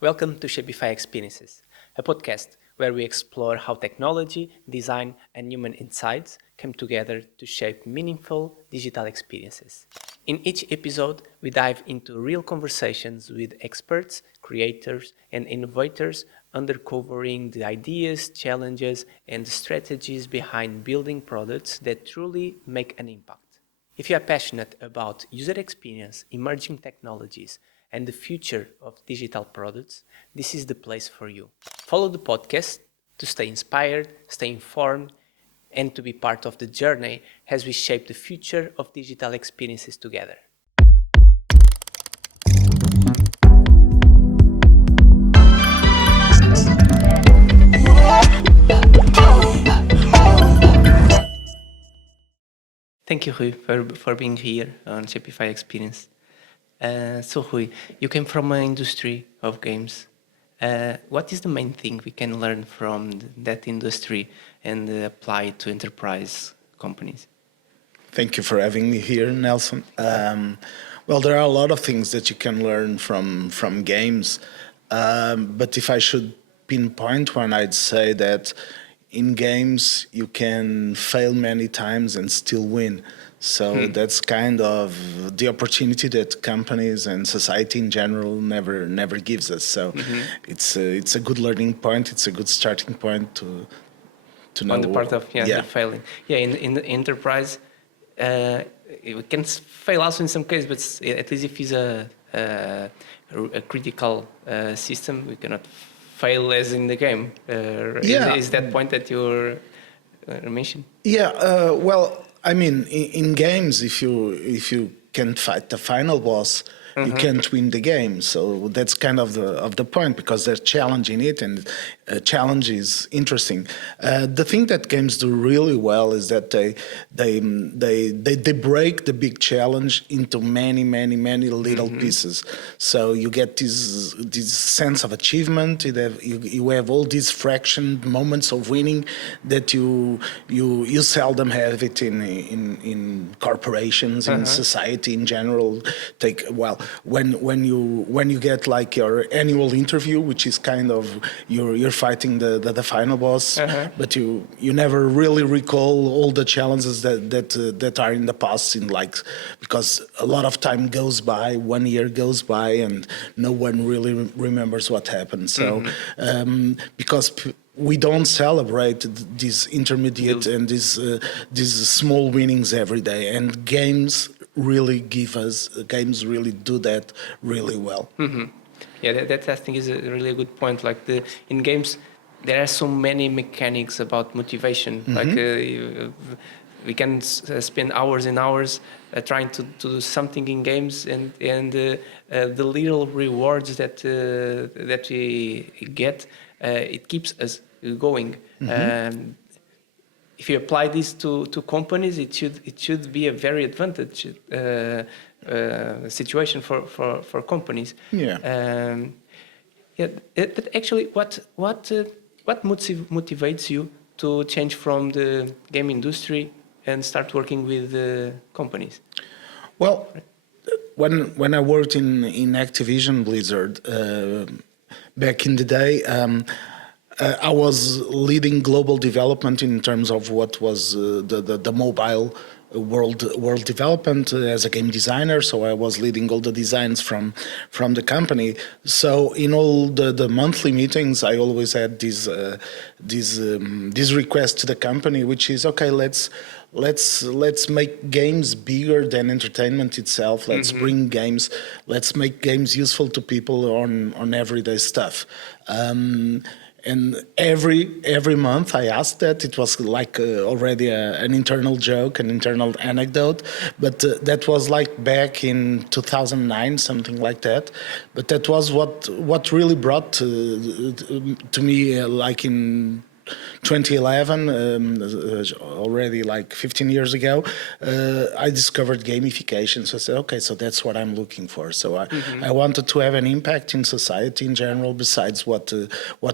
Welcome to Shapify Experiences, a podcast where we explore how technology, design, and human insights come together to shape meaningful digital experiences. In each episode, we dive into real conversations with experts, creators, and innovators, uncovering the ideas, challenges, and strategies behind building products that truly make an impact. If you are passionate about user experience, emerging technologies, and the future of digital products, this is the place for you. Follow the podcast to stay inspired, stay informed, and to be part of the journey as we shape the future of digital experiences together. Thank you, Rui, for being here on Shapify Experience. So, Rui, you came from an industry of games. What is the main thing we can learn from that industry and apply it to enterprise companies? Thank you for having me here, Nelson. Well, there are a lot of things that you can learn from games, but if I should pinpoint one, I'd say that in games you can fail many times and still win. So that's kind of the opportunity that companies and society in general never gives us. So it's a good learning point. It's a good starting point to know On the part of the failing. Yeah, in the enterprise, we can fail also in some cases, but at least if it's a critical system, we cannot fail as in the game. Is that point that you're mentioning? Yeah, well, I mean, in games, if you can't fight the final boss, you can't win the game. So that's kind of the point, because there's challenge in it, and challenge is interesting. The thing that games do really well is that they break the big challenge into many little pieces. So you get this sense of achievement. You have all these fractioned moments of winning that you seldom have it in corporations, in society in general. When you get like your annual interview, which is kind of you're fighting the final boss, but you never really recall all the challenges that are in the past, because a lot of time goes by, 1 year goes by, and no one really remembers what happened. So because we don't celebrate these intermediate and these small winnings every day, and games really do that really well. Yeah, that I think is a really good point. Like in games, there are so many mechanics about motivation. Like we can spend hours and hours trying to do something in games, and the little rewards that we get, it keeps us going. If you apply this to companies, it should be a very advantage situation for companies. But actually, what motivates you to change from the game industry and start working with companies? Well, when I worked in Activision Blizzard back in the day, I was leading global development in terms of what was the mobile world development as a game designer. So I was leading all the designs from the company. So in all the monthly meetings, I always had this request to the company, which is, okay, let's make games bigger than entertainment itself. Let's bring games. Let's make games useful to people on everyday stuff. And every month I asked that. It was like already an internal joke, an internal anecdote, but that was like back in 2009, something like that. But that was what really brought to me, like in 2011, already like 15 years ago, I discovered gamification. So I said, okay, so that's what I'm looking for. So I wanted to have an impact in society in general, besides what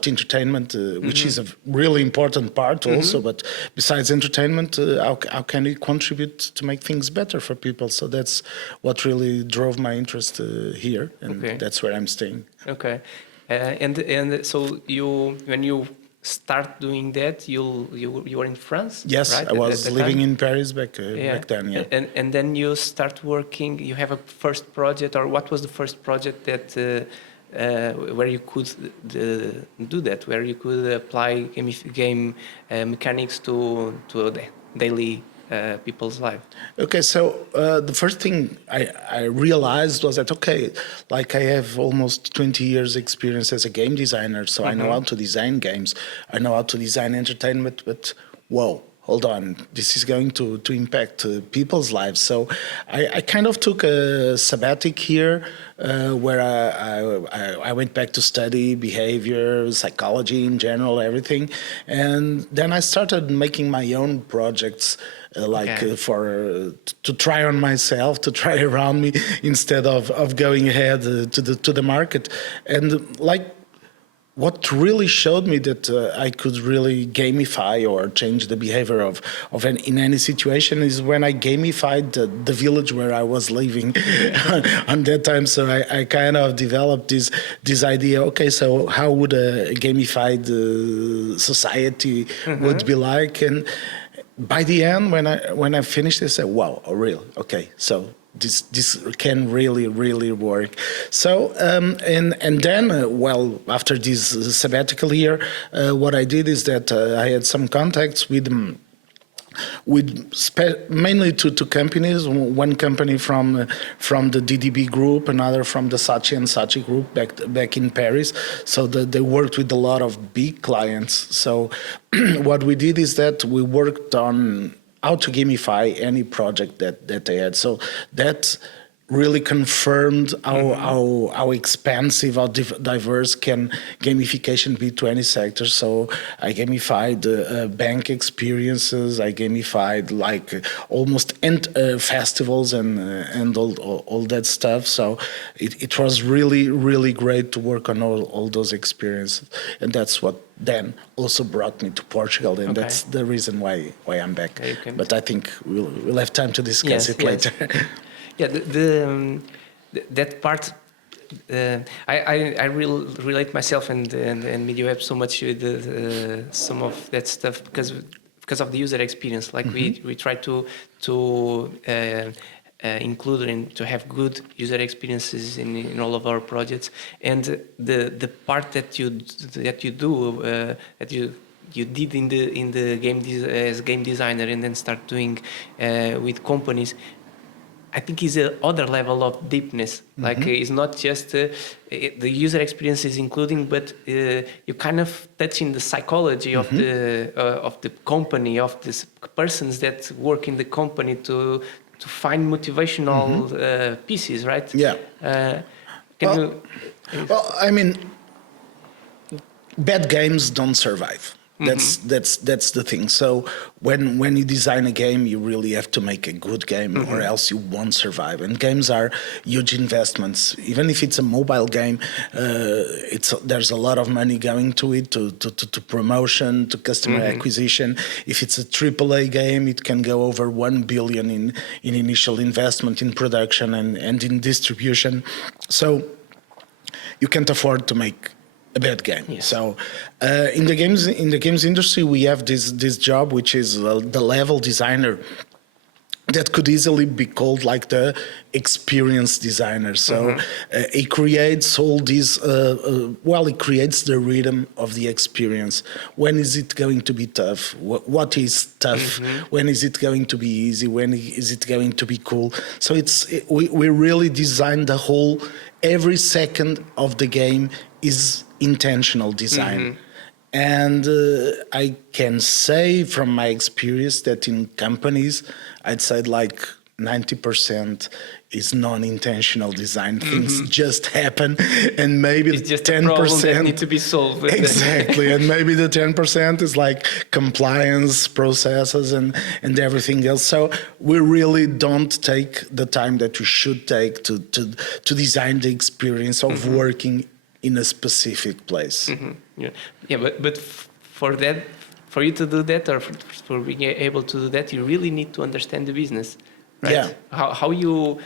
entertainment, which is a really important part also, but besides entertainment, how can we contribute to make things better for people? So that's what really drove my interest here, and that's where I'm staying. Okay. And so when you start doing that, you were in France, Yes, right? I was At the living time? in Paris back then. Yeah. And then you start working. You have a first project, or what was the first project that where you could do that, where you could apply game mechanics to the daily people's life? Okay, so the first thing I realized was that, okay, like I have almost 20 years experience as a game designer, so I know how to design games, I know how to design entertainment, but whoa, hold on, this is going to impact people's lives. So I kind of took a sabbatic here where I went back to study behavior, psychology in general, everything. And then I started making my own projects to try on myself, to try around me instead of going ahead to the market. And like what really showed me that I could really gamify or change the behavior in any situation is when I gamified the village where I was living on that time. So I kind of developed this idea. Okay, so how would a gamified society would be like? And by the end, when I finished, I said, "Wow, oh, real okay." So this can really work. So and then after this sabbatical year, what I did is that I had some contacts with mainly two companies. One company from the DDB group, another from the Saatchi and Saatchi group back in Paris. So they worked with a lot of big clients. So what we did is that we worked on how to gamify any project that they had. So that really confirmed how expansive, how diverse can gamification be to any sector. So I gamified bank experiences. I gamified like almost festivals and all that stuff. So it was really great to work on all those experiences, and that's what then also brought me to Portugal, and that's the reason why I'm back. But I think we'll have time to discuss it later. Yeah, that part, I relate myself and Media Web so much with some of that stuff because of the user experience. Like we try to include and to have good user experiences in all of our projects, and the part that you do that you did in the game as game designer and then start doing with companies, I think is a other level of deepness. Like it's not just the user experience is including, but you kind of touch in the psychology of the company, of the persons that work in the company to find motivational pieces, right? Yeah. Well, I mean, bad games don't survive. That's the thing. So when you design a game, you really have to make a good game, or else you won't survive. And games are huge investments. Even if it's a mobile game, there's a lot of money going to it, to promotion, to customer acquisition. If it's a AAA game, it can go over 1 billion in initial investment in production and in distribution. So you can't afford to make a bad game. Yes. So in the games industry, we have this job, which is the level designer, that could easily be called like the experience designer. So it creates all these, it creates the rhythm of the experience. When is it going to be tough? What is tough? When is it going to be easy? When is it going to be cool? So we really design the whole, every second of the game is intentional design. And I can say from my experience that in companies, I'd say like 90% is non-intentional design. Things just happen, and maybe it's just 10% a problem that need to be solved. Exactly, and maybe the 10% is like compliance processes and everything else. So we really don't take the time that we should take to design the experience of working in a specific place. Yeah, but for that, for you to do that, or for being able to do that, you really need to understand the business, right? Yeah. How you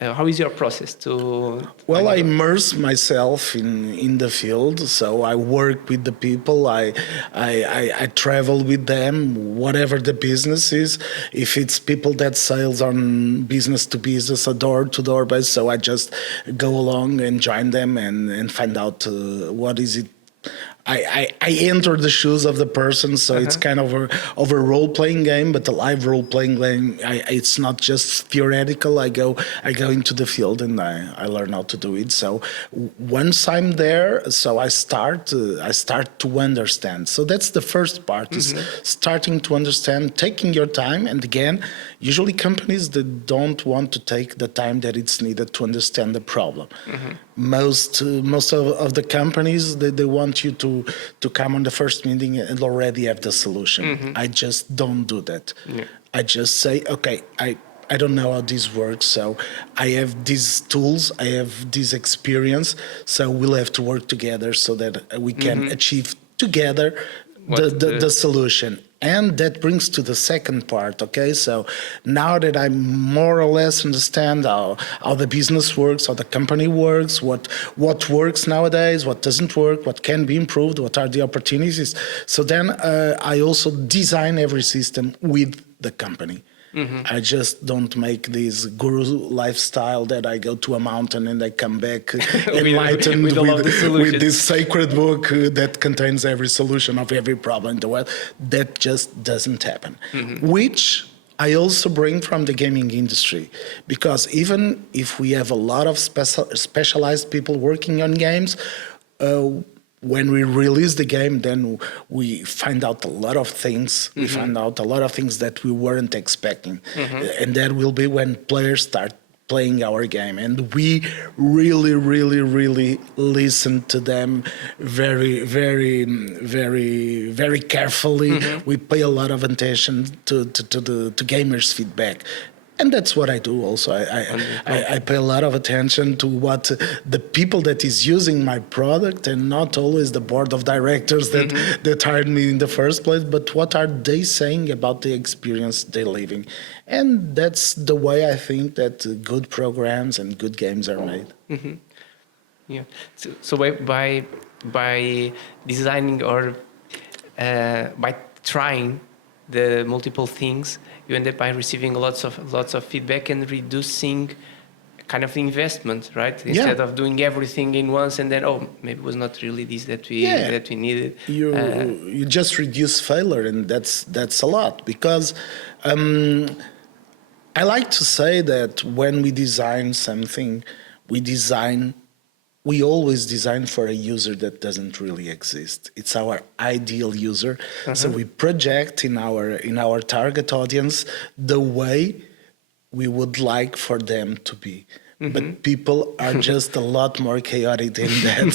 how is your process to? Well, I immerse myself in the field, so I work with the people. I travel with them, whatever the business is. If it's people that sales on business to business, a door to door base, so I just go along and join them and find out what is it. I enter the shoes of the person, so it's kind of a role playing game, but a live role playing game. It's not just theoretical. I go into the field and I learn how to do it. So once I'm there, so I start to understand. So that's the first part, is starting to understand, taking your time. And again, usually companies that don't want to take the time that it's needed to understand the problem. Most of the companies, they want you to come on the first meeting and already have the solution. I just don't do that. I just say, okay, I don't know how this works, so I have these tools, I have this experience, so we'll have to work together so that we can achieve together the solution. And that brings to the second part, okay? So now that I more or less understand how the business works, how the company works, what works nowadays, what doesn't work, what can be improved, what are the opportunities. So then I also design every system with the company. I just don't make this guru lifestyle that I go to a mountain and I come back enlightened with this sacred book that contains every solution of every problem in the world. That just doesn't happen. Which I also bring from the gaming industry, because even if we have a lot of specialized people working on games, when we release the game, then we find out a lot of things. We find out a lot of things that we weren't expecting. And that will be when players start playing our game. And we really, really, really listen to them very, very, very, very carefully. We pay a lot of attention to gamers' feedback. And that's what I do also. I pay a lot of attention to what the people that is using my product, and not always the board of directors that hired me in the first place, but what are they saying about the experience they're living. And that's the way I think that good programs and good games are made. Yeah. So by designing or by trying the multiple things, you end up by receiving lots of feedback and reducing kind of investment, right? Instead of doing everything in once and then maybe it was not really this that we needed. You just reduce failure, and that's a lot, because I like to say that when we design something, we always design for a user that doesn't really exist. It's our ideal user. So we project in our target audience the way we would like for them to be. But people are just a lot more chaotic than that.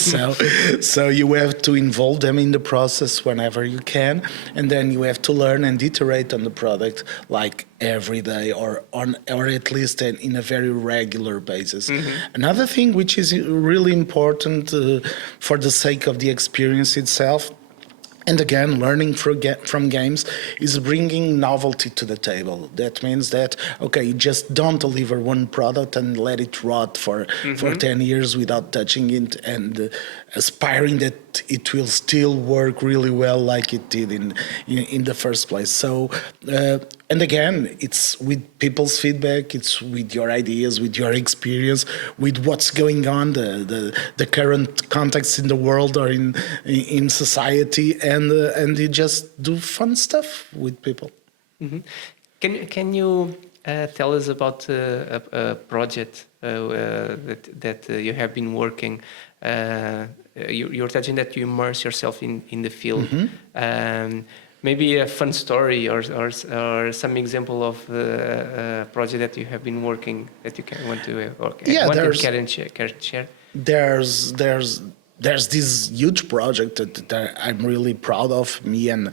So you have to involve them in the process whenever you can, and then you have to learn and iterate on the product like every day, or at least in a very regular basis. Another thing which is really important for the sake of the experience itself, and again, learning from games, is bringing novelty to the table. That means that, okay, you just don't deliver one product and let it rot for 10 years without touching it and aspiring that it will still work really well like it did in the first place. So, and again, it's with people's feedback, it's with your ideas, with your experience, with what's going on, the current context in the world or in society, and you just do fun stuff with people. Can you tell us about a project that you have been working? You're touching that you immerse yourself in the field. Maybe a fun story or some example of a project that you have been working that you can share. there's this huge project that I'm really proud of, me and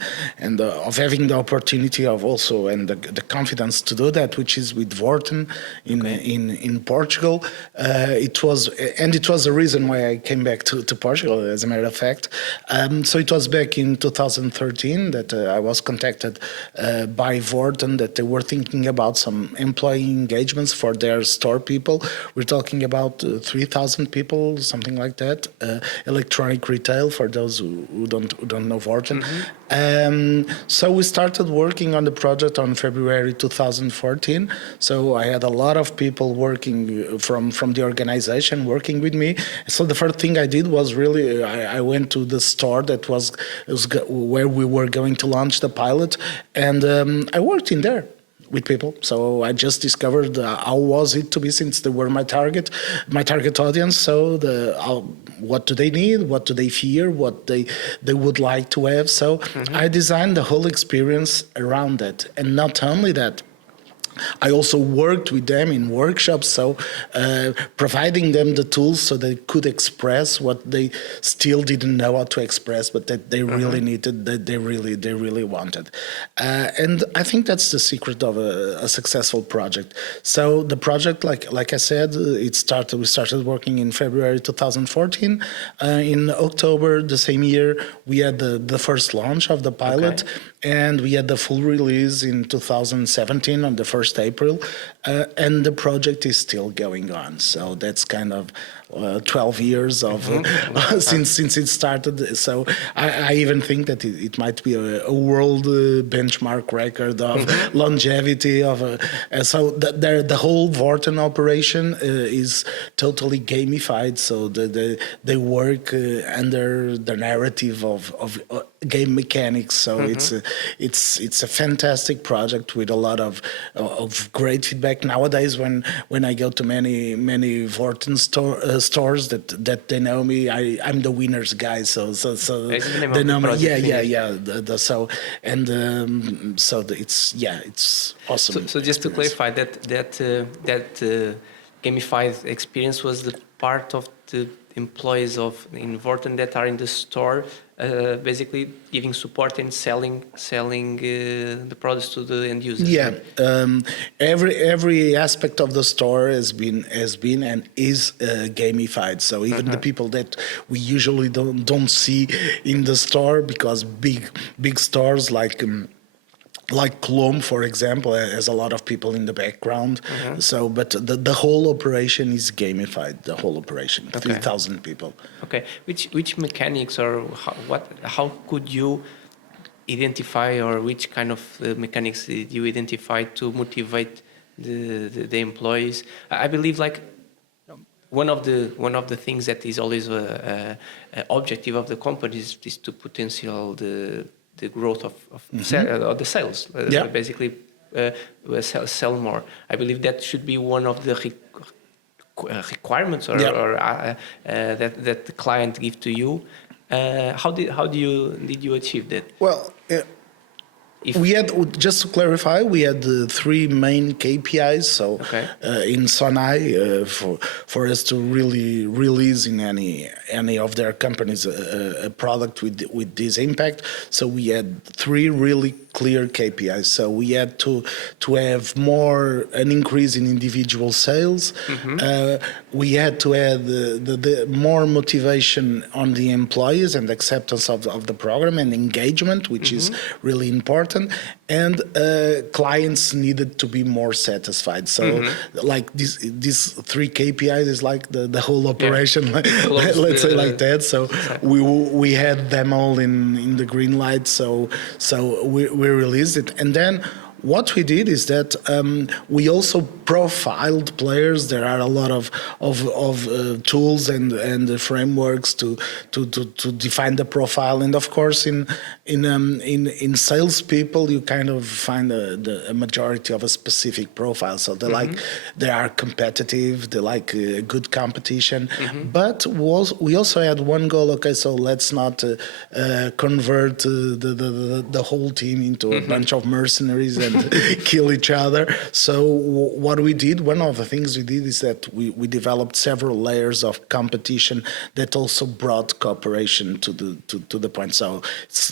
of having the opportunity of also and the confidence to do that, which is with Worten in Portugal. It was the reason why I came back to Portugal, as a matter of fact. So it was back in 2013 that I was contacted by Worten that they were thinking about some employee engagements for their store people. We're talking about 3,000 people, something like that. Electronic retail, for those who don't know Worten. So we started working on the project on February 2014. So I had a lot of people working from the organization working with me. So the first thing I did was really I went to the store that was where we were going to launch the pilot, and I worked in there with people. So I just discovered how was it to be, since they were my target audience. So what do they need? What do they fear? What they would like to have? So I designed the whole experience around that. And not only that, I also worked with them in workshops, so providing them the tools so they could express what they still didn't know how to express, but that they really needed, that they really wanted. And I think that's the secret of a successful project. So the project, like I said, we started working in February 2014. In October the same year, we had the first launch of the pilot. And we had the full release in 2017 on the 1st April, and the project is still going on. So that's kind of 12 years of since it started. So I even think that it might be a world benchmark record of longevity of. So the whole Worten operation is totally gamified. So they work under the narrative of game mechanics. So it's a fantastic project with a lot of great feedback. Nowadays, when I go to many Worten stores that they know me, I'm the winners guy. So they know me. It's awesome. So just to clarify that gamified experience was the part of the employees in Worten that are in the store, basically giving support and selling the products to the end users. Yeah, every aspect of the store has been and is gamified. So even the people that we usually don't see in the store, because big stores like Clom, for example, has a lot of people in the background. So, but the whole operation is gamified. The whole operation, 3,000 people. Okay, which mechanics or how could you identify, or which kind of mechanics did you identify to motivate the employees? I believe one of the things that is always a objective of the company is to potential the growth of the sales, basically sell more. I believe that should be one of the requirements or that the client give to you. How did you achieve that? Well, we had, just to clarify, we had three main KPIs. So in Sonai, for us to really release in any of their companies a product with this impact. So we had three really clear KPIs. So we had to have an increase in individual sales. We had to add the more motivation on the employees and acceptance of the program and engagement, which is really important. And clients needed to be more satisfied. So like these three KPIs is like the whole operation, let's say like that. So we had them all in the green light. So we released it, and then what we did is that we also profiled players. There are a lot of tools and frameworks to define the profile, and of course in salespeople you kind of find a majority of a specific profile. So they are competitive, they like good competition, but we also had one goal. Okay, so let's not convert the whole team into a bunch of mercenaries and kill each other. So what we did, one of the things we did is that we developed several layers of competition that also brought cooperation to the point. So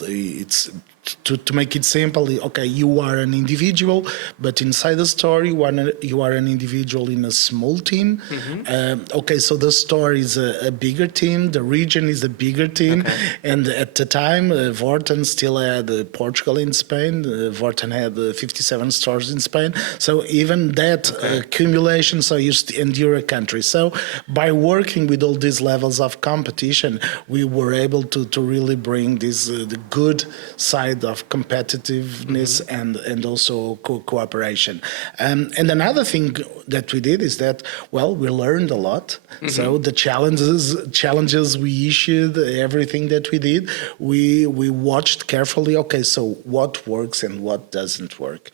it's to make it simple, okay, you are an individual, but inside the story, you are an individual in a small team. Okay, so the story is a bigger team, the region is a bigger team, and at the time, Worten still had Portugal in Spain. Worten had 57 stores in Spain. So even that accumulation, so and you're a country. So by working with all these levels of competition, we were able to really bring this the good side of competitiveness and also cooperation. And another thing that we did is that, well, we learned a lot. So the challenges we issued, everything that we did, we watched carefully. Okay, so what works and what doesn't work.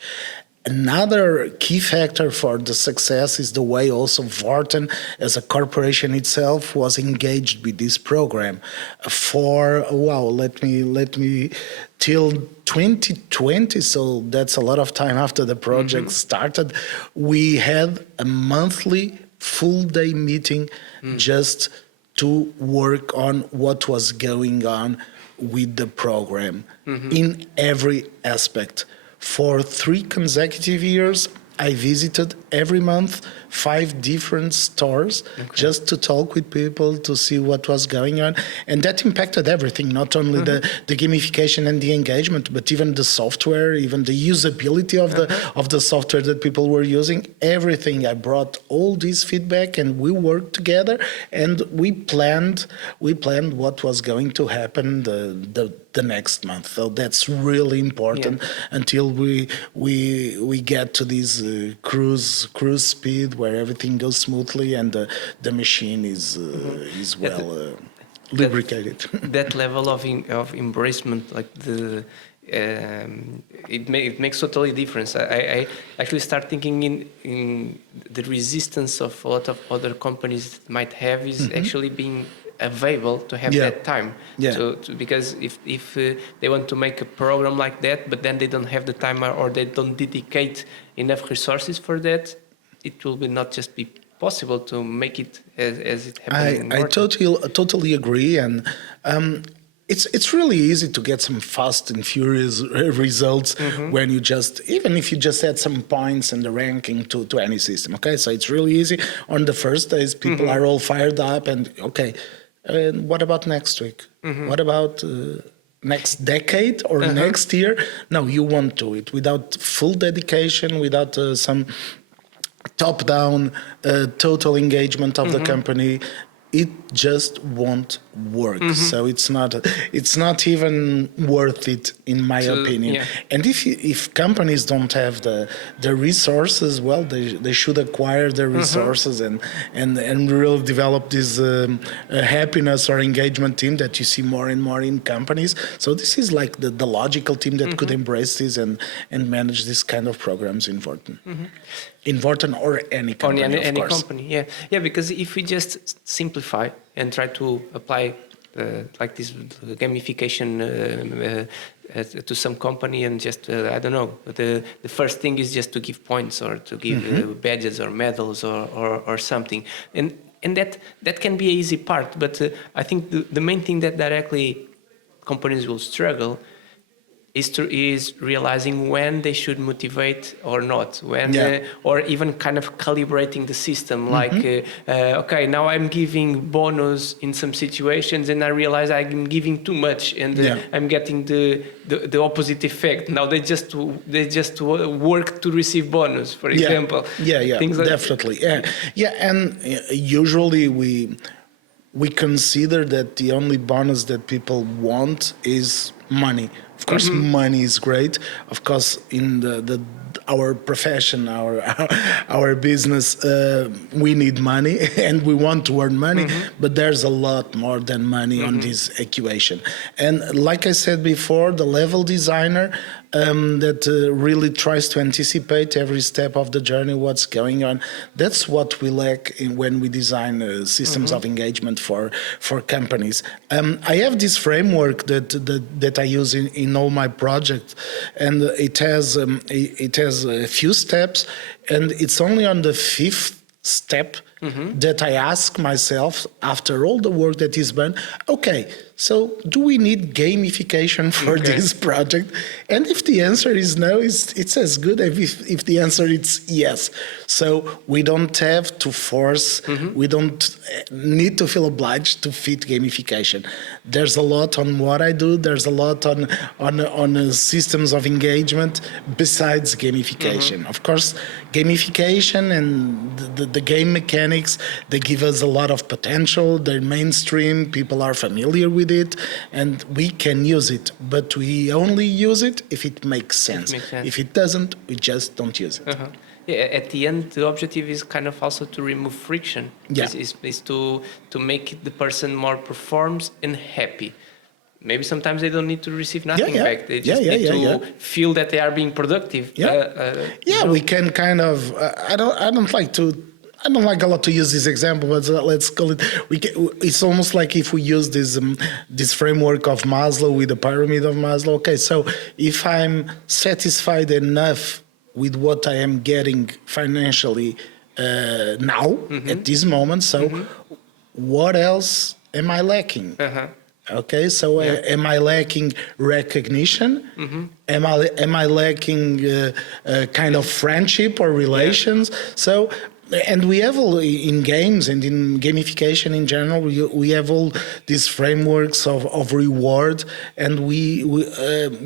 Another key factor for the success is the way also Worten, as a corporation itself, was engaged with this program. For let me till 2020, so that's a lot of time after the project started. We had a monthly full-day meeting just to work on what was going on with the program in every aspect. For 3 consecutive years, I visited every month 5 different stores just to talk with people, to see what was going on. And that impacted everything, not only the gamification and the engagement, but even the software, even the usability of the software that people were using, everything. I brought all this feedback and we worked together and we planned what was going to happen the next month. So that's really important until we get to this cruise speed where everything goes smoothly and the machine is well lubricated. That level of embracement, like it makes totally difference. I actually start thinking in the resistance of a lot of other companies might have is actually being available to have that time because if they want to make a program like that but then they don't have the time or they don't dedicate enough resources for that, it will not just be possible to make it as it happened. I totally agree, and it's really easy to get some fast and furious results when you even if you just add some points in the ranking to any system. Okay, so it's really easy. On the first days, people are all fired up, and and what about next week? What about next decade or next year? No, you won't do it without full dedication, without some top-down total engagement of the company. It just won't work. So it's not even worth it, in my opinion. And if companies don't have the resources, well, they should acquire the resources and really develop this happiness or engagement team that you see more and more in companies. So this is like the logical team that could embrace this and manage this kind of programs in Worten. In Worten or any company, any of course. company, because if we just simplify and try to apply like this gamification to some company and just I don't know, the first thing is just to give points or to give badges or medals or something, and that can be an easy part, but I think the main thing that directly companies will struggle is realizing when they should motivate or not, or even kind of calibrating the system. Like, okay, now I'm giving bonus in some situations, and I realize I'm giving too much, and I'm getting the opposite effect. Now they just work to receive bonus, for example. Things like definitely. And usually we consider that the only bonus that people want is money. Of course, money is great. Of course, in our profession, our business, we need money and we want to earn money. But there's a lot more than money on this equation. And like I said before, the level designer that really tries to anticipate every step of the journey, what's going on. That's what we lack when we design systems of engagement for companies. I have this framework that that I use in all my projects, and it has a few steps, and it's only on the fifth step that I ask myself, after all the work that is done, okay, so do we need gamification for this project? And if the answer is no, it's as good as if the answer is yes. So we don't have to force, we don't need to feel obliged to fit gamification. There's a lot on what I do, there's a lot on systems of engagement besides gamification. Of course, gamification and the game mechanics, they give us a lot of potential. They're mainstream, people are familiar with it, and we can use it. But we only use it if it makes sense. If it doesn't, we just don't use it. Yeah, at the end, the objective is kind of also to remove friction. Yeah. Is to make the person more performs and happy. Maybe sometimes they don't need to receive nothing back. They just need to feel that they are being productive. We can kind of. I don't like a lot to use this example, but let's call it. It's almost like if we use this framework of Maslow with the pyramid of Maslow. Okay, so if I'm satisfied enough with what I am getting financially now at this moment, so what else am I lacking? Okay, so am I lacking recognition? Am I lacking kind of friendship or relations? So, and we have all in games and in gamification in general, we have all these frameworks of reward, and we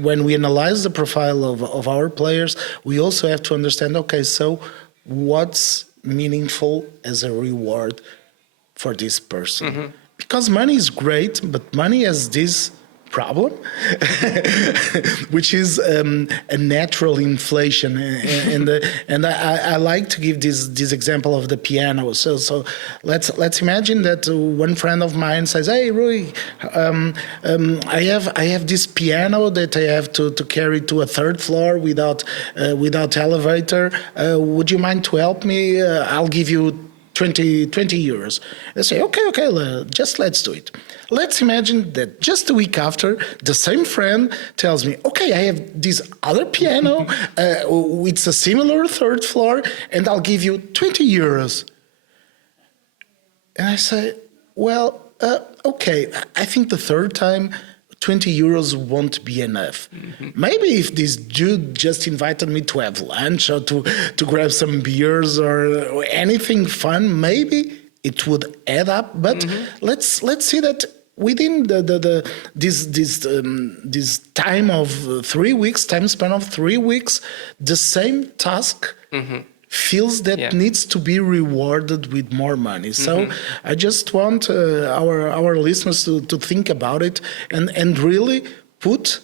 when we analyze the profile of our players, we also have to understand, okay, so what's meaningful as a reward for this person? Because money is great, but money has this problem, which is a natural inflation, and I like to give this example of the piano. So let's imagine that one friend of mine says, "Hey, Rui, I have this piano that I have to carry to a third floor without elevator. Would you mind to help me? I'll give you 20 euros. I say, okay, just let's do it. Let's imagine that just a week after, the same friend tells me, okay, I have this other piano, it's a similar third floor, and I'll give you 20 euros. And I say, well, okay, I think the third time, 20 euros won't be enough. Maybe if this dude just invited me to have lunch or to grab some beers or anything fun, maybe it would add up. But let's see that within this time of 3 weeks, time span of 3 weeks, the same task feels that needs to be rewarded with more money. So I just want our listeners to think about it and really put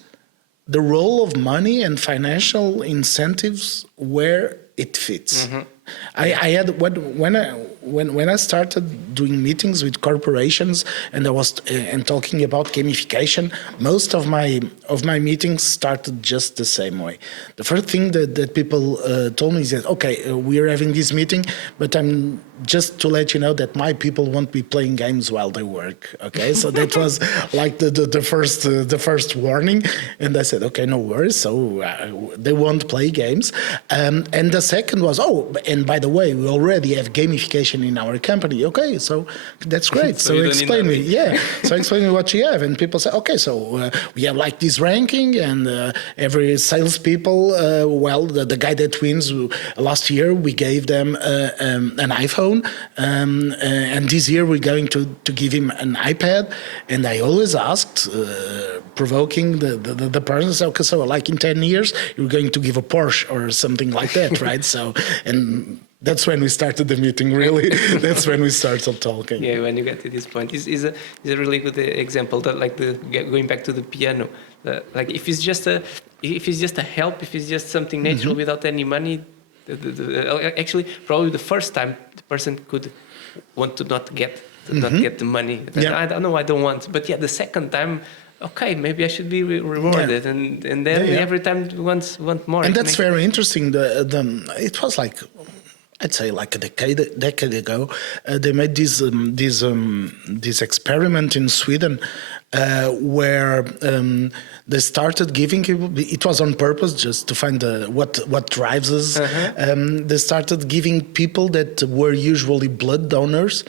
the role of money and financial incentives where it fits. I had when I started doing meetings with corporations and I was and talking about gamification, most of my meetings started just the same way. The first thing that people told me is that, okay, we're having this meeting, but I'm just to let you know that my people won't be playing games while they work. Okay, so that was like the first warning, and I said, okay, no worries. So they won't play games, and the second was, and by the way, we already have gamification in our company. Okay, so that's great. So explain me, so explain me what you have, and people say, okay, so we have like this ranking, and every salespeople, the guy that wins last year, we gave them an iPhone. And this year we're going to give him an iPad, and I always asked, provoking the person, so, okay, so like in 10 years you're going to give a Porsche or something like that, right? So, and that's when we started the meeting, really. That's when we started talking. Yeah, when you get to this point, is a really good example. That like going back to the piano, like if it's just a help, if it's just something natural without any money. Actually, probably the first time the person could want to not get the money. I don't know, I don't want. But the second time, okay, maybe I should be rewarded, and then every time want more. And that's very interesting. It was like, I'd say like a decade ago, they made this experiment in Sweden where they started giving people. It was on purpose, just to find what drives us. They started giving people that were usually blood donors.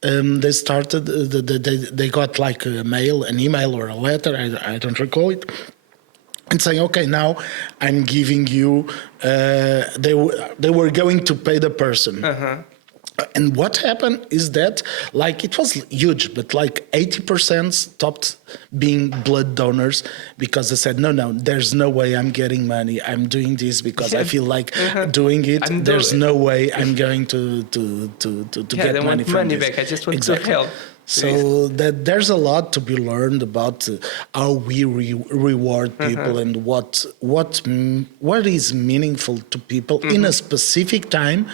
They started. They got like an email or a letter. I don't recall it. And saying, okay, now I'm giving you. They were going to pay the person. And what happened is that, like, it was huge, but like 80% stopped being blood donors because they said, no, there's no way I'm getting money. I'm doing this because I feel like doing it. There's no way I'm going to get money from this. Back. I just want to help. So that there's a lot to be learned about how we reward people and what is meaningful to people in a specific time.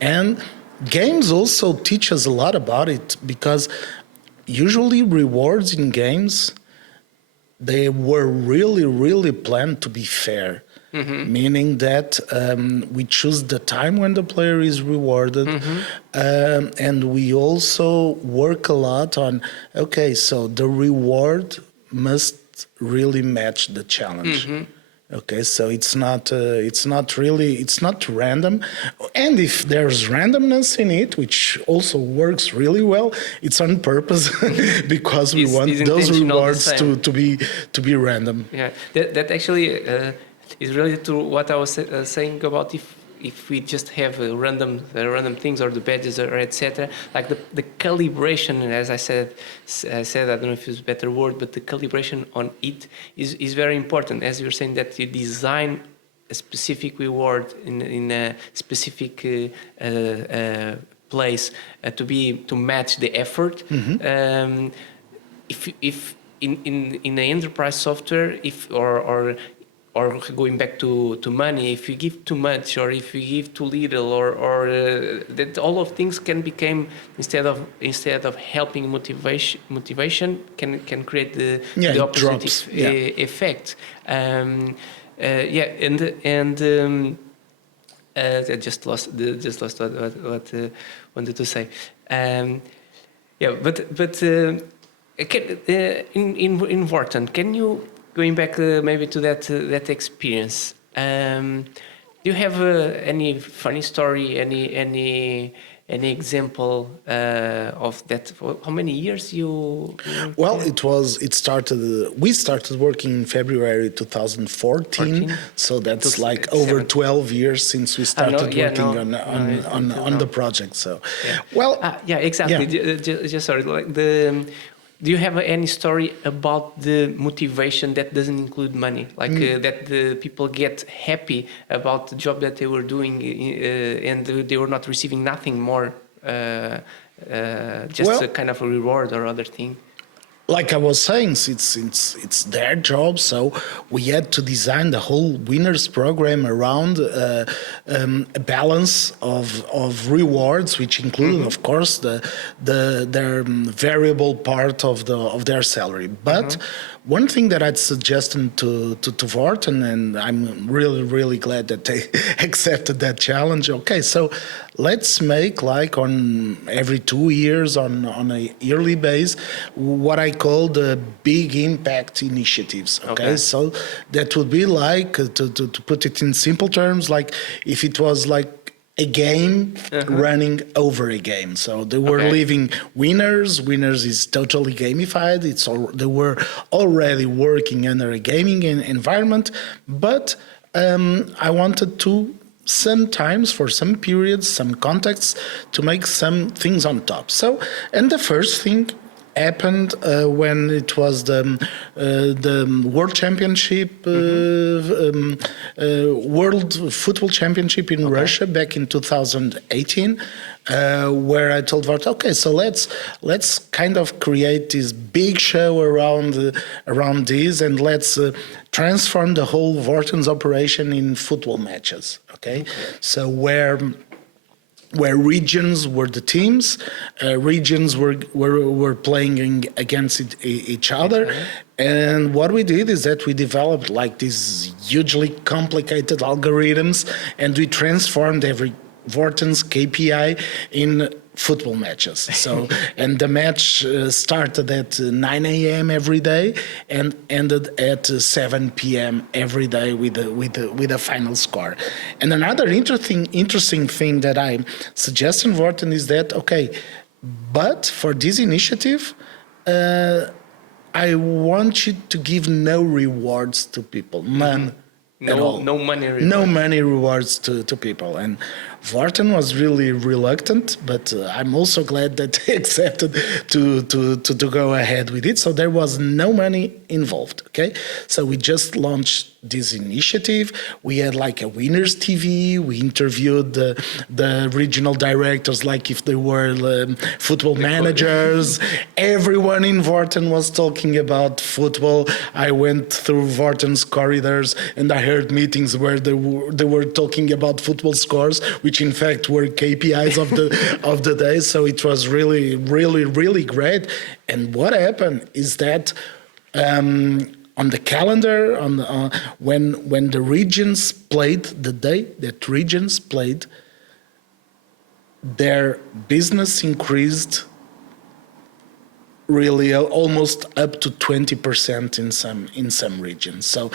And games also teach us a lot about it, because usually rewards in games, they were really planned to be fair. Meaning that we choose the time when the player is rewarded, and we also work a lot on, okay, so the reward must really match the challenge. Okay, so it's not random, and if there's randomness in it, which also works really well, it's on purpose because we want those rewards to be random. Yeah, that actually is related to what I was saying about if we just have random things or the badges or etc. Like the calibration, as I said, I don't know if it's a better word, but the calibration on it is very important. As you're saying, that you design a specific reward in a specific place to match the effort. If in the enterprise software, or going back to money, if you give too much or if you give too little, or that all of things can become, instead of helping motivation can create the opposite effect. I just lost what wanted to say. In Worten, can you? Going back maybe to that experience, do you have any funny story, any example of that? For how many years you? Well, we started working in February 2014, so that's like over 12 years since we started working on the project. So, exactly. Yeah. Just sorry, like the. Do you have any story about the motivation that doesn't include money? Like that the people get happy about the job that they were doing and they were not receiving nothing more, just a kind of a reward or other thing? Like I was saying, it's their job, so we had to design the whole winners program around a balance of rewards, which include, of course, their variable part of their salary. But one thing that I'd suggest to Worten, and I'm really glad that they accepted that challenge. Okay, so let's make like on every 2 years on a yearly base what I call the big impact initiatives. Okay, so that would be like to put it in simple terms, like if it was like a game running over a game. So they were leaving winners. Winners is totally gamified. They were already working under a gaming environment, but I wanted to sometimes, for some periods, some contexts, to make some things on top. So, and the first thing happened when it was the World Championship, World Football Championship in Russia back in 2018, where I told Worten, okay, so let's kind of create this big show around this, and let's transform the whole Worten's operation in football matches. Okay, so where regions were the teams, regions were playing against each other, and what we did is that we developed like these hugely complicated algorithms, and we transformed every Worten's KPI in football matches. So, and the match started at 9 a.m. every day and ended at 7 p.m. every day with a final score. And another interesting thing that I suggest in Worten is that, okay, but for this initiative, I want you to give no rewards to people, none at all. No money rewards. No money rewards to people. And Worten was really reluctant, but I'm also glad that they accepted to go ahead with it. So there was no money involved, okay? So we just launched this initiative. We had like a winners TV. We interviewed the regional directors like if they were football managers. Everyone in Worten was talking about football. I went through Worten's corridors and I heard meetings where they were talking about football scores, which in fact were KPIs of the day. So it was really, really, really great. And what happened is that on the calendar, when the regions played, the day that regions played, their business increased really almost up to 20% in some regions. So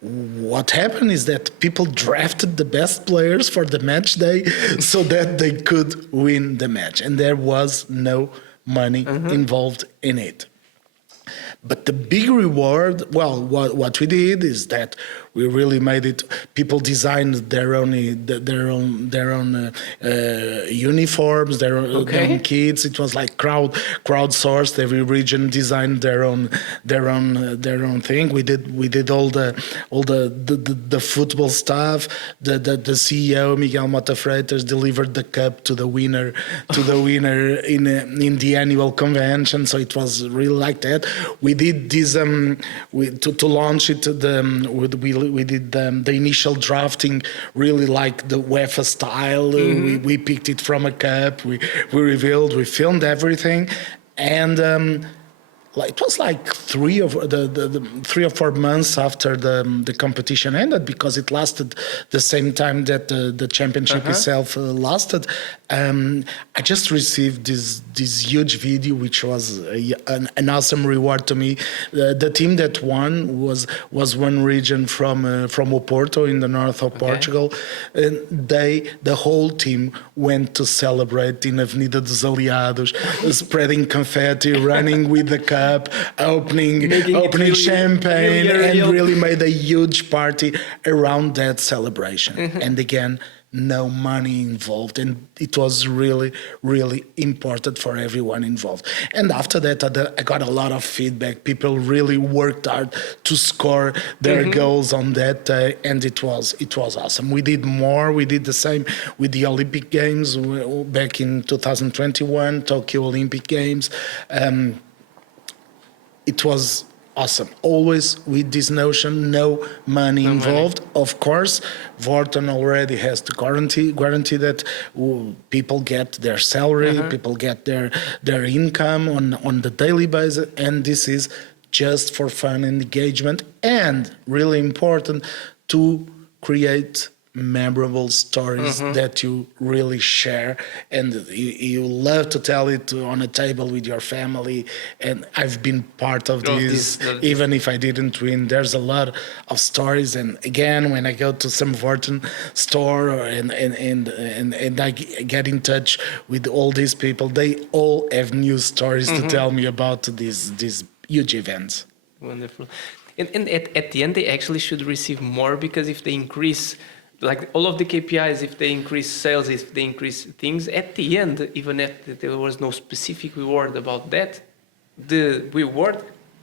what happened is that people drafted the best players for the match day so that they could win the match, and there was no money involved in it. But the big reward, well, what we did is that we really made it. People designed their own uniforms, their own kits. It was like crowdsourced. Every region designed their own thing. We did all the football stuff. The CEO Miguel Mota Freitas delivered the cup to the winner in the annual convention. So it was really like that. We did this to launch it. We did the initial drafting really like the UEFA style. We picked it from a cup. We revealed. We filmed everything, and it was like 3 or 4 months after the competition ended, because it lasted the same time that the championship itself lasted. I just received this huge video, which was an awesome reward to me. The team that won was one region from Oporto in the north of Portugal. And the whole team went to celebrate in Avenida dos Aliados, spreading confetti, running with the cup, opening champagne, and really made a huge party around that celebration. And again, no money involved, and it was really, really important for everyone involved. And after that, I got a lot of feedback. People really worked hard to score their goals on that day, and it was awesome. We did more. We did the same with the Olympic Games back in 2021, Tokyo Olympic Games. It was awesome. Always with this notion, no money involved. Of course, Worten already has to guarantee that people get their salary, people get their income on the daily basis, and this is just for fun and engagement, and really important to create memorable stories that you really share, and you love to tell it on a table with your family. And I've been part of this, even if I didn't win. There's a lot of stories, and again, when I go to some Worten store and I get in touch with all these people, they all have new stories to tell me about these huge events. Wonderful. And at the end, they actually should receive more, because if they increase, like all of the KPIs, if they increase sales, if they increase things, at the end, even if there was no specific reward about that, the reward...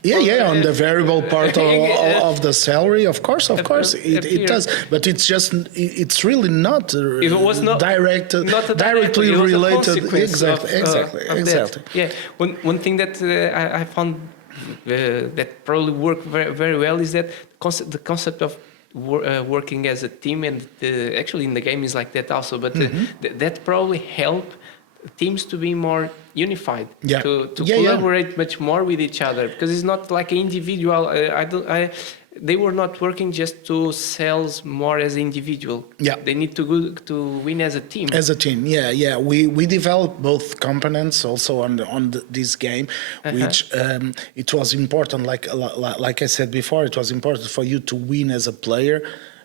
on the variable part of the salary, of course, it does. But it's really not, if it was not directly related. Exactly. Yeah, one thing that I found that probably worked very, very well is that the concept of working as a team, and actually in the game is like that also, but that probably help teams to be more unified, to collaborate much more with each other, because it's not like an individual. they were not working just to sell more as an individual. Yeah. They need to win as a team. As a team, yeah. We developed both components also this game, which it was important. Like I said before, it was important for you to win as a player,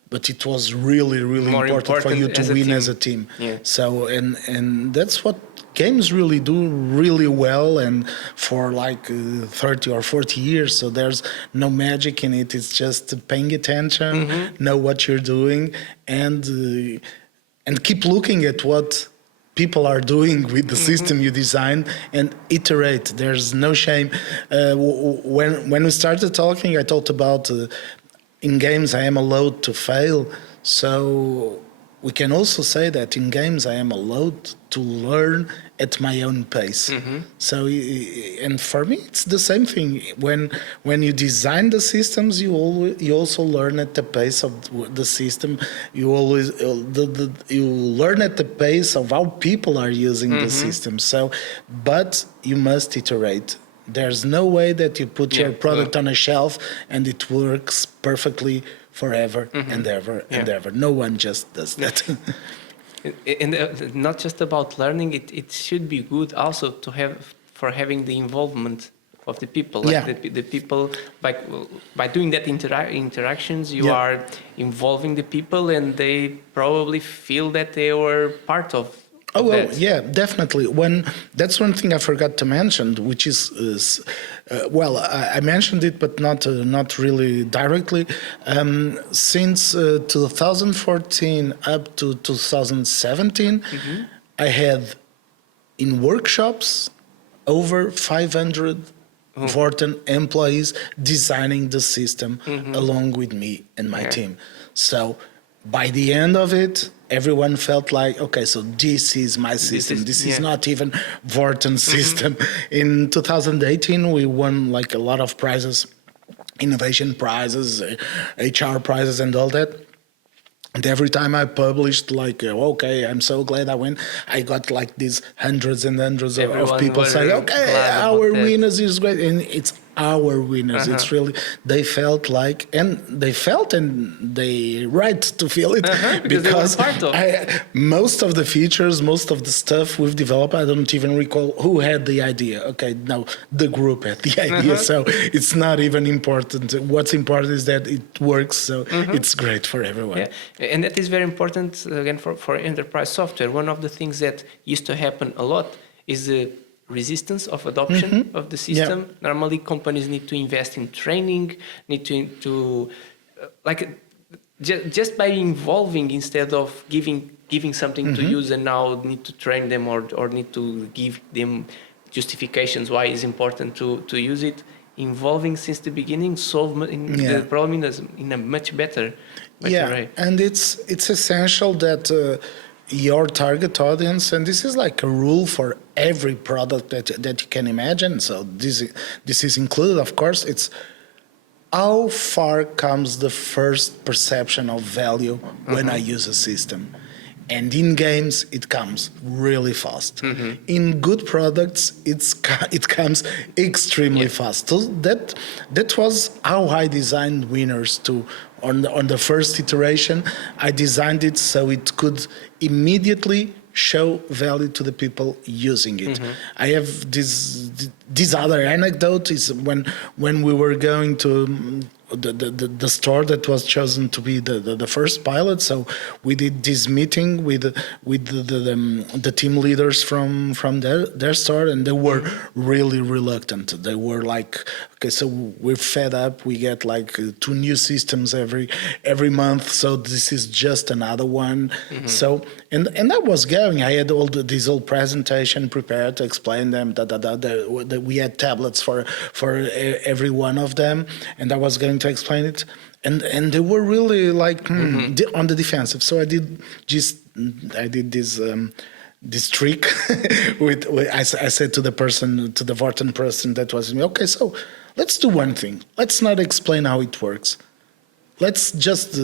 but it was really More important for you to win team. as a team. Yeah. So and that's what games really do really well, and for 30 or 40 years. So there's no magic in it. It's just paying attention, know what you're doing, and keep looking at what people are doing with the system you design, and iterate. There's no shame. When we started talking, I talked about in games I am allowed to fail. So we can also say that in games I am allowed to learn at my own pace. So, and for me, it's the same thing. When you design the systems, you also learn at the pace of the system. You always you learn at the pace of how people are using the system. So, but you must iterate. There's no way that you put your product on a shelf and it works perfectly forever and ever and ever. No one just does that. And not just about learning, it should be good also to have for having the involvement of the people. Like the people, by doing that interactions, you are involving the people, and they probably feel that they were part of. Oh, well, yeah, definitely. That's one thing I forgot to mention, which is I mentioned it, but not really directly. Since 2014 up to 2017, I had in workshops over 500 Worten employees designing the system along with me and my team. So by the end of it, everyone felt like, okay, so this is my system. This is not even Worten's system. In 2018, we won a lot of prizes, innovation prizes, HR prizes, and all that. And every time I published, okay, I'm so glad I win, I got these hundreds and hundreds of people saying, okay, our winners is great. And it's our winners. It's really, they felt and they right to feel it because most of the features, most of the stuff we've developed, I don't even recall who had the idea. Okay, no, the group had the idea. So it's not even important. What's important is that it works. So it's great for everyone. Yeah. And that is very important, again, for enterprise software. One of the things that used to happen a lot is the resistance of adoption of the system. Yeah. Normally, companies need to invest in training, need to just by involving instead of giving something to use, and now need to train them or need to give them justifications why it's important to use it. Involving since the beginning solve the problem in a much better way. And it's essential that your target audience, and this is a rule for every product that you can imagine. So this is included, of course. It's how far comes the first perception of value when I use a system. And in games, it comes really fast. In good products, it comes extremely fast. So that was how I designed Winners too. On the first iteration, I designed it so it could immediately show value to the people using it. I have this other anecdote is when we were going to the store that was chosen to be the first pilot. So we did this meeting with the team leaders from their store, and they were really reluctant. They were like, okay, so we're fed up. We get 2 new systems every month, so this is just another one. So and I was going. I had this whole presentation prepared to explain them that we had tablets for every one of them, and I was going to explain it, and they were really on the defensive. So I did this trick I said to the Worten person that was me, okay, so let's do one thing. Let's not explain how it works. Let's just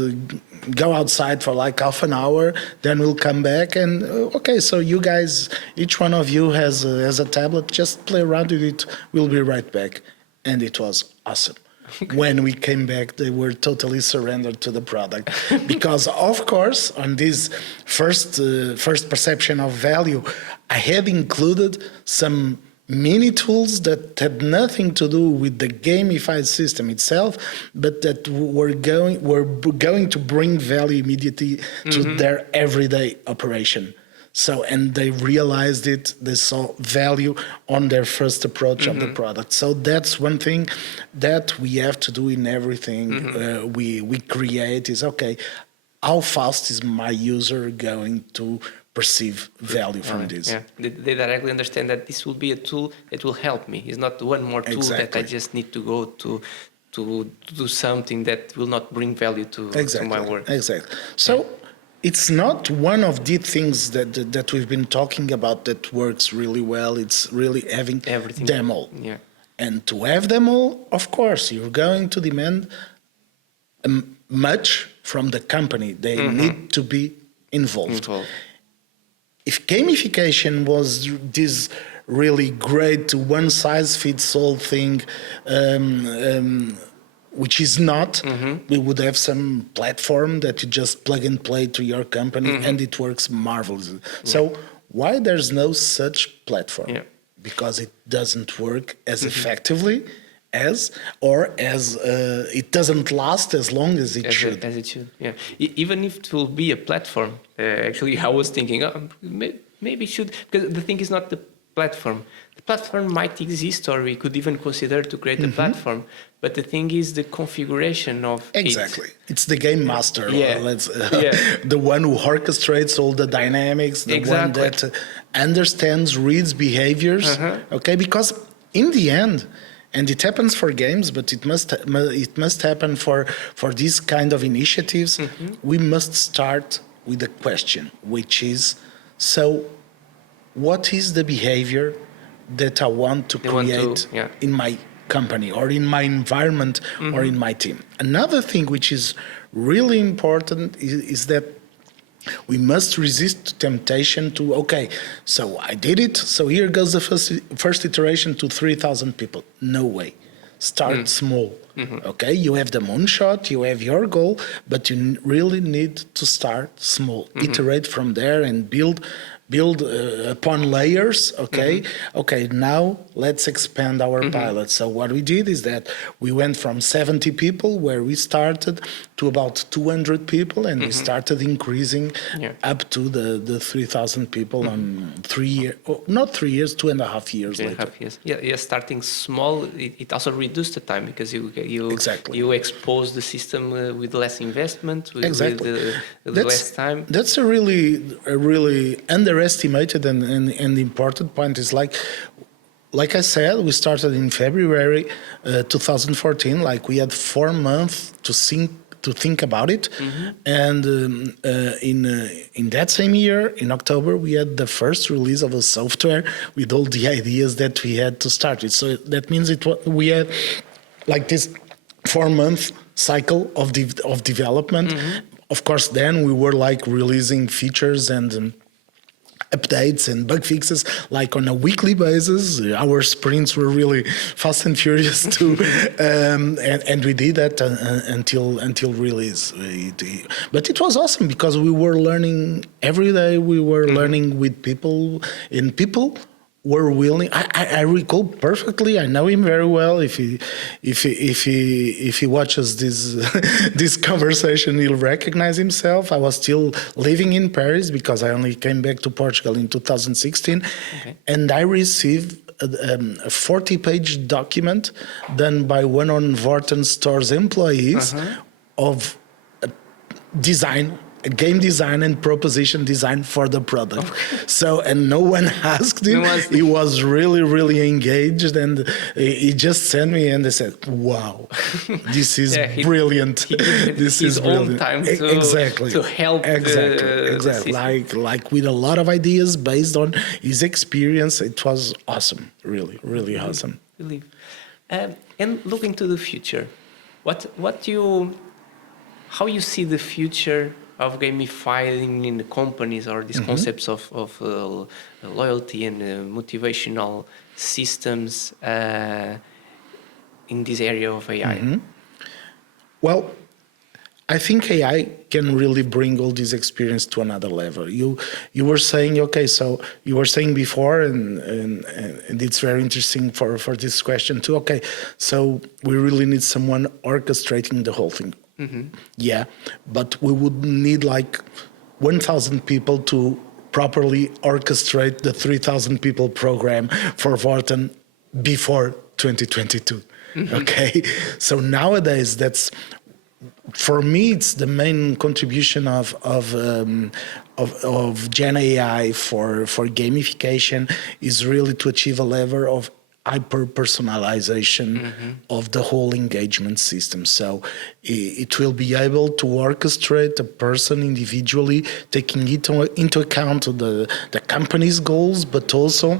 go outside for half an hour, then we'll come back and okay, so you guys, each one of you has a tablet, just play around with it. We'll be right back. And it was awesome. When we came back, they were totally surrendered to the product. Because, of course, on this first perception of value, I had included some mini tools that had nothing to do with the gamified system itself, but that were going to bring value immediately to their everyday operation. So, and they realized it, they saw value on their first approach of the product. So that's one thing that we have to do in everything we create is, okay, how fast is my user going to perceive value from this? Yeah, they directly understand that this will be a tool that will help me. It's not one more tool that I just need to go to do something that will not bring value to my work. Exactly. So it's not one of the things that we've been talking about that works really well. It's really having them all. Yeah. And to have them all, of course, you're going to demand much from the company. They need to be involved. If gamification was this really great one-size-fits-all thing, which is not, we would have some platform that you just plug and play to your company and it works marvelously. So why there's no such platform? Yeah. Because it doesn't work as effectively it doesn't last as long as it should. As it should, yeah. Even if it will be a platform, actually I was thinking, maybe it should, because the thing is not the platform. The platform might exist, or we could even consider to create a platform. But the thing is the configuration of Exactly. It's the game master. Yeah. The one who orchestrates all the dynamics, the one that understands, reads behaviors. Okay, because in the end, and it happens for games, but it must happen for these kind of initiatives. We must start with a question, which is, so what is the behavior that I want to create in my company or in my environment or in my team? Another thing which is really important is that we must resist temptation to, okay, so I did it, so here goes the first iteration to 3,000 people. No way. Start small. Okay, you have the moonshot, you have your goal, but you really need to start small. Iterate from there and build upon layers. Okay, now let's expand our pilot. So what we did is that we went from 70 people where we started to about 200 people, and we started increasing up to the 3,000 people on 3 years, not 3 years, 2.5 years later. Yeah, starting small, it also reduced the time because you expose the system with less investment, with less time. That's a really underestimated and important point. Is like I said, we started in February 2014. Like we had 4 months to think about it, and in that same year, in October, we had the first release of a software with all the ideas that we had to start with. So that means we had like this 4-month cycle of development. Of course, then we were like releasing features and updates and bug fixes like on a weekly basis. Our sprints were really fast and furious too, and we did that until release. But it was awesome because we were learning every day. We were learning with people, and people were willing. I recall perfectly. I know him very well. If he watches this conversation, he'll recognize himself. I was still living in Paris because I only came back to Portugal in 2016, and I received a 40-page document done by one of Worten store's employees of design. Game design and proposition design for the product. So, and no one asked him. He was really engaged, and he just sent me and they said, "Wow, this is brilliant. This is brilliant." Time to help. Exactly. Like with a lot of ideas based on his experience. It was awesome. Really awesome. And looking to the future, how you see the future of gamifying in the companies, or these concepts of loyalty and motivational systems. in this area of AI? Well, I think AI can really bring all this experience to another level. You were saying, okay, so you were saying before, and it's very interesting for this question too. Okay, so we really need someone orchestrating the whole thing. Yeah, but we would need like 1,000 people to properly orchestrate the 3,000 people program for Worten before 2022. Okay, so nowadays that's, for me, it's the main contribution of Gen AI for gamification is really to achieve a level of hyper personalization of the whole engagement system. So it will be able to orchestrate a person individually, taking into account the company's goals, but also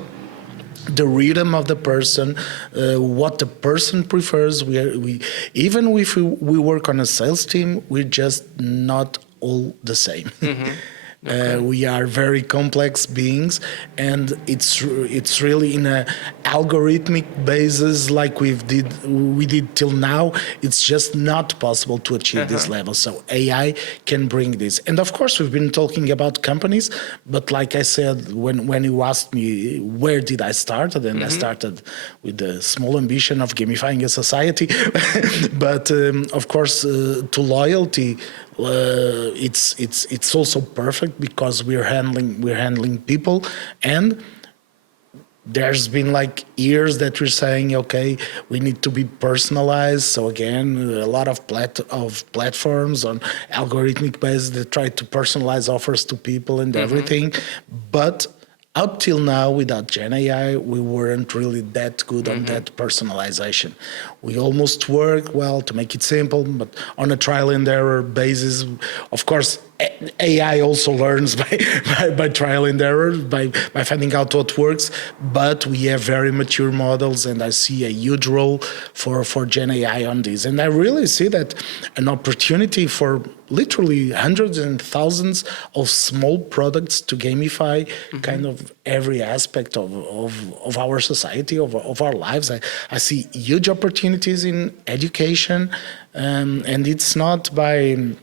the rhythm of the person, what the person prefers. We even if we work on a sales team, we're just not all the same. Okay. We are very complex beings, and it's really in a algorithmic basis like we did till now. It's just not possible to achieve this level. So AI can bring this, and of course we've been talking about companies. But like I said, when you asked me where did I start, then I started with the small ambition of gamifying a society. But of course, to loyalty. It's also perfect because we're handling people, and there's been like years that we're saying, okay, we need to be personalized. So again, a lot of platforms on algorithmic basis that try to personalize offers to people and everything, but up till now, without Gen AI, we weren't really that good on that personalization. We almost work, well, to make it simple, but on a trial and error basis. Of course, AI also learns by trial and error, by finding out what works, but we have very mature models, and I see a huge role for Gen AI on this. And I really see that an opportunity for literally hundreds and thousands of small products to gamify kind of every aspect of our society, of our lives. I see huge opportunities in education, and it's not by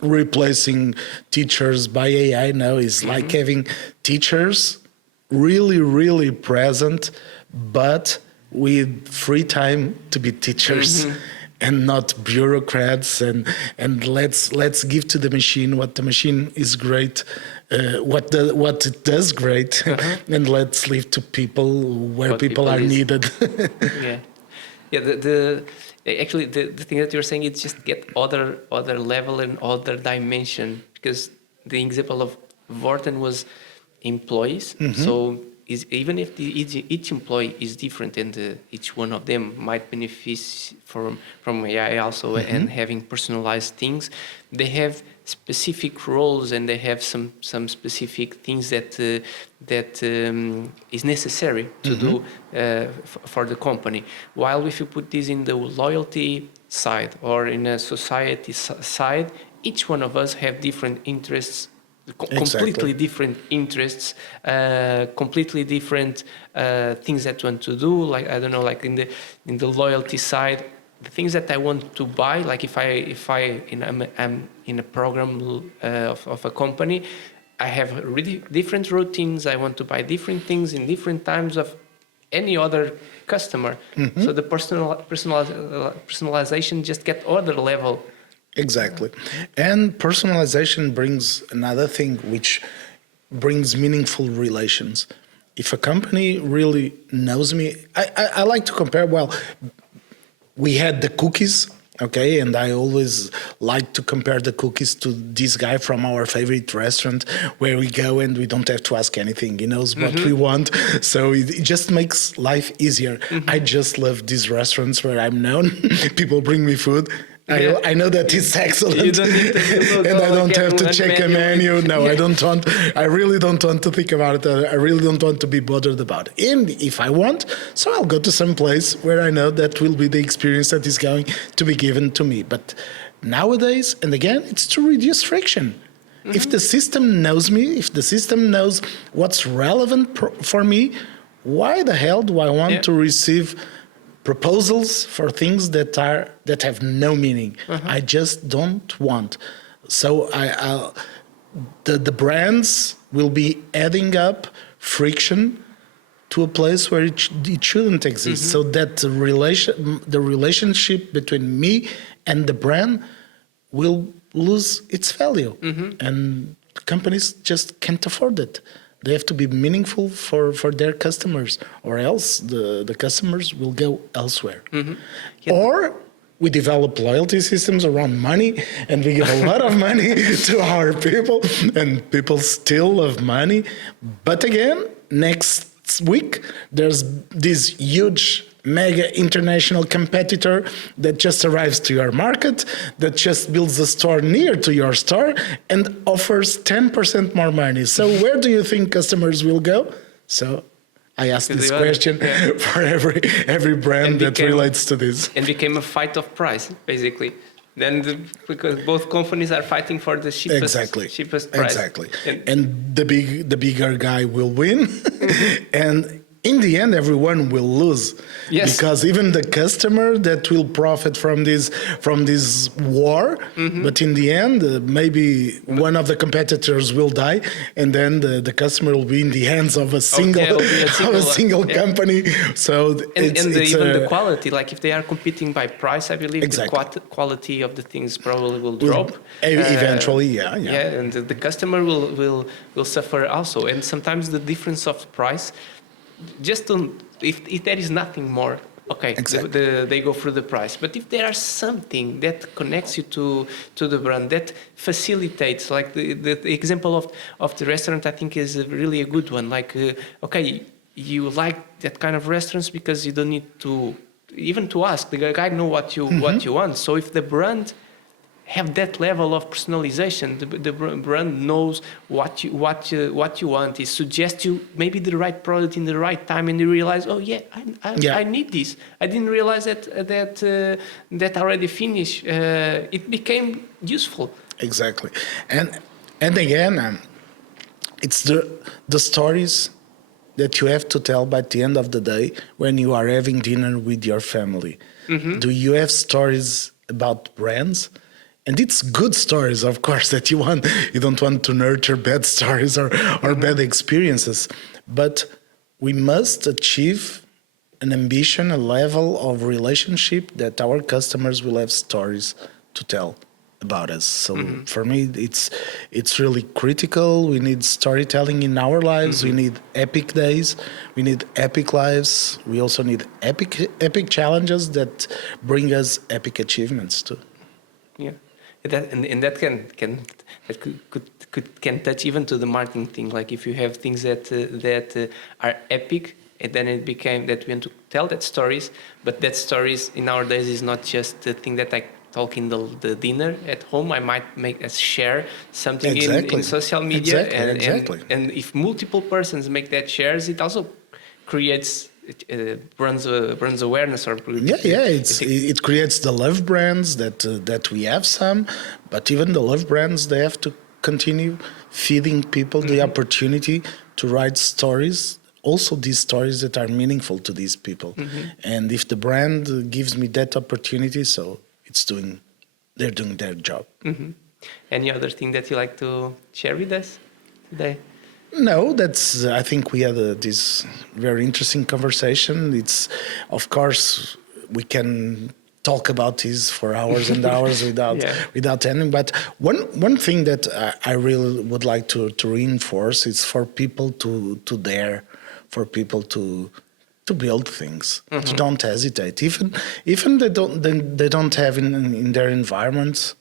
replacing teachers by AI. No, it's like having teachers really present, but with free time to be teachers. And not bureaucrats, and let's give to the machine what the machine is great, what it does great, and let's leave to people where people are needed. Actually the thing that you're saying is just get other level and other dimension, because the example of Worten was employees. So even if each employee is different, and each one of them might benefit from AI also, and having personalized things, they have specific roles, and they have some specific things that is necessary to do for the company. While if you put this in the loyalty side or in a society side, each one of us have different interests. Completely different interests, completely different things that you want to do. Like, I don't know, like in the loyalty side, the things that I want to buy. Like if I'm in a program of a company, I have really different routines. I want to buy different things in different times of any other customer. So the personalization just get other level. Exactly. And personalization brings another thing, which brings meaningful relations. If a company really knows me, I like to compare, well, we had the cookies, okay, and I always like to compare the cookies to this guy from our favorite restaurant, where we go and we don't have to ask anything. He knows what we want, so it just makes life easier. I just love these restaurants where I'm known. People bring me food. I know that it's excellent. You don't need to and I don't have to check a menu. No, I don't want. I really don't want to think about it. I really don't want to be bothered about it. And if I want, so I'll go to some place where I know that will be the experience that is going to be given to me. But nowadays, and again, it's to reduce friction. If the system knows me, if the system knows what's relevant for me, why the hell do I want to receive proposals for things that have no meaning. I just don't want. So the brands will be adding up friction to a place where it shouldn't exist, so that the relationship between me and the brand will lose its value, and companies just can't afford it. They have to be meaningful for their customers, or else the customers will go elsewhere. Or we develop loyalty systems around money, and we give a lot of money to our people, and people still love money. But again, next week, there's this huge mega international competitor that just arrives to your market, that just builds a store near to your store and offers 10% more money. So where do you think customers will go? So I asked this question for every brand that relates to this. And became a fight of price, basically. Then because both companies are fighting for the cheapest price. Exactly. And the bigger guy will win. And in the end, everyone will lose. Yes. Because even the customer that will profit from this war, but in the end, maybe one of the competitors will die, and then the customer will be in the hands of a single company. So even the quality, like if they are competing by price, I believe the quality of the things probably will drop. Eventually, yeah. And the customer will suffer also. And sometimes the difference of price, just if there is nothing more, okay, they go through the price. But if there is something that connects you to the brand, that facilitates, like the example of the restaurant, I think is really a good one. Like, okay, you like that kind of restaurants because you don't need to even to ask. The guy know what you want. So if the brand have that level of personalization, the brand knows what you want. It suggests you maybe the right product in the right time, and you realize, oh yeah, I need this. I didn't realize that already finished. It became useful. Exactly, and again, it's the stories that you have to tell by the end of the day when you are having dinner with your family. Do you have stories about brands? And it's good stories, of course, that you want. You don't want to nurture bad stories or bad experiences. But we must achieve an ambition, a level of relationship that our customers will have stories to tell about us. So for me, it's really critical. We need storytelling in our lives. We need epic days. We need epic lives. We also need epic challenges that bring us epic achievements too. Yeah. That can touch even to the marketing thing. Like if you have things that are epic, and then it became that we want to tell that stories, but that stories in our days is not just the thing that I talk in the dinner at home. I might make us share something in social media, and if multiple persons make that shares, it also creates brands awareness or it creates the love brands that we have some, but even the love brands, they have to continue feeding people the opportunity to write stories, also these stories that are meaningful to these people. And if the brand gives me that opportunity, so they're doing their job. Any other thing that you like to share with us today? No, I think we had this very interesting conversation. It's, of course, we can talk about this for hours and hours without ending. But one thing that I really would like to reinforce is for people to dare, for people to build things. To don't hesitate. Even they don't have in their environments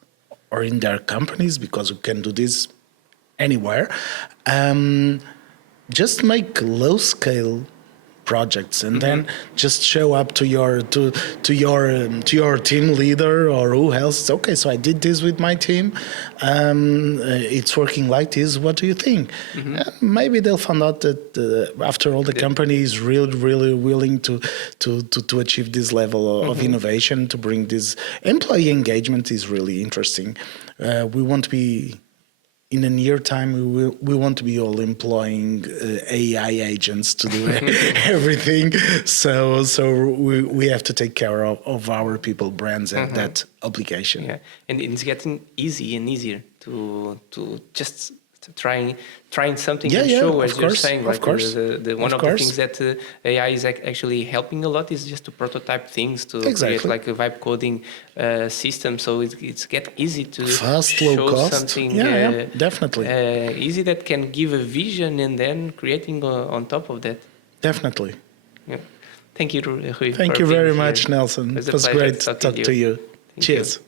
or in their companies, because we can do this anywhere. Just make low scale projects, and then just show up to your team leader or who else. Okay, so I did this with my team. It's working like this. What do you think? Maybe they'll find out that after all, the company is really willing to achieve this level of innovation, to bring this employee engagement is really interesting. We won't be in a near time, we want to be all employing AI agents to do everything. So we have to take care of our people, brands, and that application. Yeah, and it's getting easy and easier to just trying something and show, as you're saying. Like one of the things that AI is actually helping a lot is just to prototype things, to create like a vibe coding system. So it's get easy to fast, show low cost. something Definitely easy that can give a vision and then creating on top of that. Definitely. Yeah. Thank you, Rui. Thank you very much, Nelson. It was great to talk to you. Thank Cheers. You.